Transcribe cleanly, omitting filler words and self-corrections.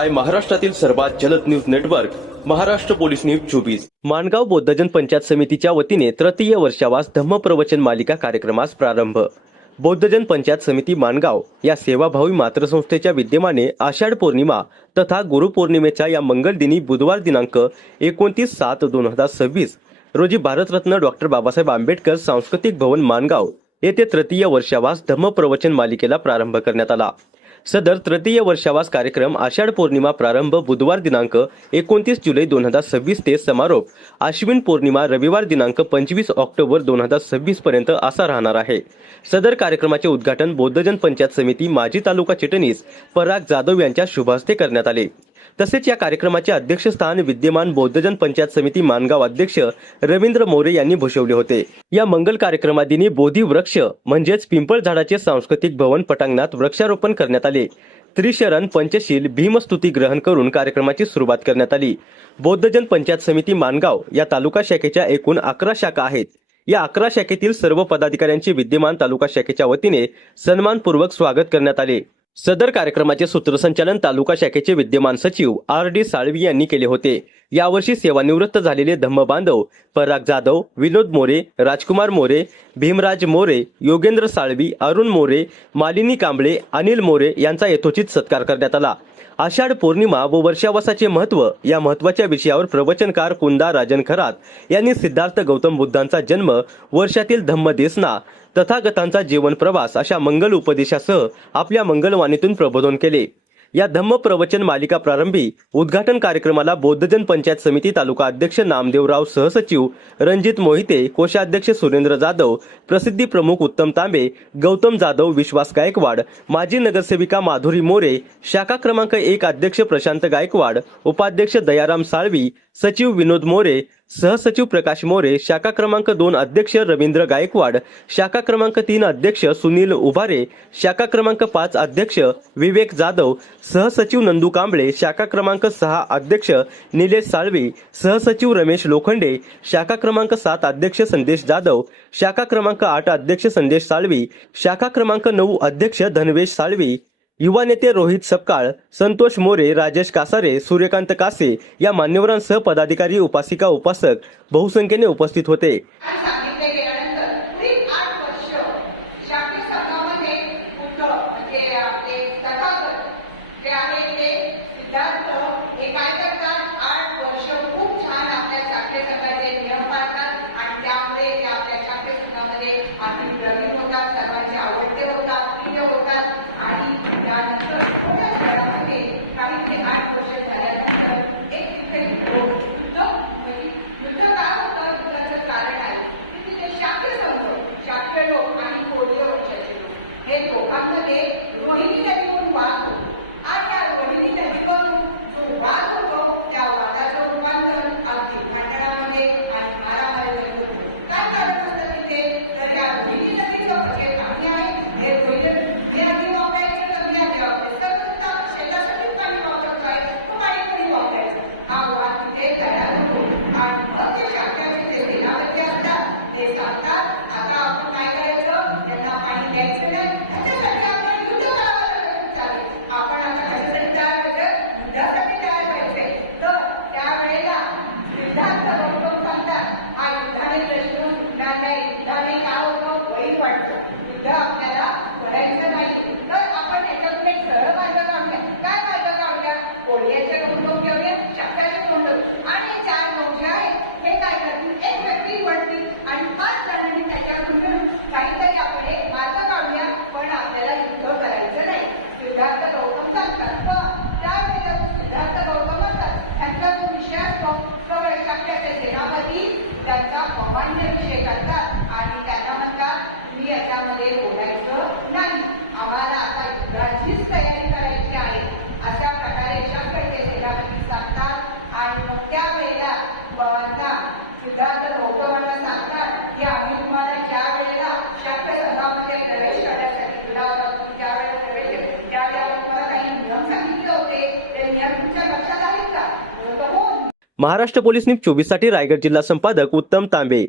पाहताय महाराष्ट्रातील सर्वात जलद news network Maharashtra police news 24। Mangaon बौद्धजन पंचायत समितीच्या वतीने तृतीय वर्षावास धम्मप्रवचन मालिका कार्यक्रमास प्रारंभ। बौद्धजन पंचायत समिती माणगाव या सेवाभावी मातृसंस्थेच्या विद्यमाने आषाढ पौर्णिमा तथा गुरुपौर्णिमेच्या या मंगल दिनी बुधवार दिनांक 29/7/2026 रोजी भारतरत्न डॉक्टर बाबासाहेब आंबेडकर सांस्कृतिक भवन माणगाव येथे तृतीय वर्षावास धम्मप्रवचन मालिकेला प्रारंभ करण्यात आला। सदर तृतीय वर्षावास कार्यक्रम आषाढ पौर्णिमा प्रारंभ बुधवार दिनांक 29 जुलै 2026 ते समारोप आश्विन पौर्णिमा रविवार दिनांक 25 ऑक्टोबर 2026 पर्यंत असा राहणार आहे। सदर कार्यक्रमाचे उद्घाटन बौद्धजन पंचायत समिती माजी तालुका चिटणीस पराग जाधव यांच्या शुभ हस्ते करण्यात आले। तसेच या कार्यक्रमाचे अध्यक्षस्थान विद्यमान बौद्धजन पंचायत समिती माणगाव अध्यक्ष रवींद्र मोरे यांनी भूषवले होते। या मंगल कार्यक्रमादिनी बोधी वृक्ष म्हणजेच पिंपळ झाडाचे सांस्कृतिक भवन पटांगणात वृक्षारोपण करण्यात आले। त्रिशरण पंचशील भीमस्तुती ग्रहण करून कार्यक्रमाची सुरुवात करण्यात आली। बौद्धजन पंचायत समिती माणगाव या तालुका शाखेच्या एकूण 11 शाखा आहेत। या 11 शाखेतील सर्व पदाधिकाऱ्यांचे विद्यमान तालुका शाखेच्या वतीने सन्मानपूर्वक स्वागत करण्यात आले। सदर कार्यक्रमाचे सूत्रसंचालन तालुका शाखेचे विद्यमान सचिव RD साळवी यांनी केले होते। यावर्षी सेवानिवृत्त झालेले धम्मबांधव पराग जाधव, विनोद मोरे, राजकुमार मोरे, भीमराज मोरे, योगेंद्र साळवी, अरुण मोरे, मालिनी कांबळे, अनिल मोरे यांचा यथोचित सत्कार करण्यात आला। आषाढ पौर्णिमा व वर्षावासाचे महत्त्व या महत्त्वाच्या विषयावर प्रवचनकार कुंदा राजन खरात यांनी सिद्धार्थ गौतम बुद्धांचा जन्म, वर्षातील धम्मदेसना, तथागतांचा जीवन प्रवास अशा मंगल उपदेशासह आपल्या मंगलवाणीतून प्रबोधन केले। या धम्म प्रवचन मालिका प्रारंभी उद्घाटन कार्यक्रमाला बौद्धजन पंचायत समिती तालुका अध्यक्ष नामदेवराव, सहसचिव रणजित मोहिते, कोषाध्यक्ष सुरेंद्र जाधव, प्रसिद्धी प्रमुख उत्तम तांबे, गौतम जाधव, विश्वास गायकवाड, माजी नगरसेविका माधुरी मोरे, शाखा क्रमांक 1 अध्यक्ष प्रशांत गायकवाड, उपाध्यक्ष दयाराम साळवी, सचिव विनोद मोरे, सहसचिव प्रकाश मोरे, शाखा क्रमांक 2 अध्यक्ष रवींद्र गायकवाड, शाखा क्रमांक 3 अध्यक्ष सुनील उभारे, शाखा क्रमांक 5 अध्यक्ष विवेक जाधव, सहसचिव नंदू कांबळे, शाखा क्रमांक 6 अध्यक्ष निलेश साळवी, सहसचिव रमेश लोखंडे, शाखा क्रमांक 7 अध्यक्ष संदेश जाधव, शाखा क्रमांक 8 अध्यक्ष संदेश साळवी, शाखा क्रमांक 9 अध्यक्ष धनवेश साळवी, युवा नेते रोहित सपकाळ, संतोष मोरे, राजेश कासारे, सूर्यकांत कासे या मान्यवरांसह पदाधिकारी, उपासिका, उपासक बहुसंख्येने उपस्थित होते। महाराष्ट्र पोलीस न्यूज 24 साठी रायगड जिल्हा संपादक उत्तम तांबे।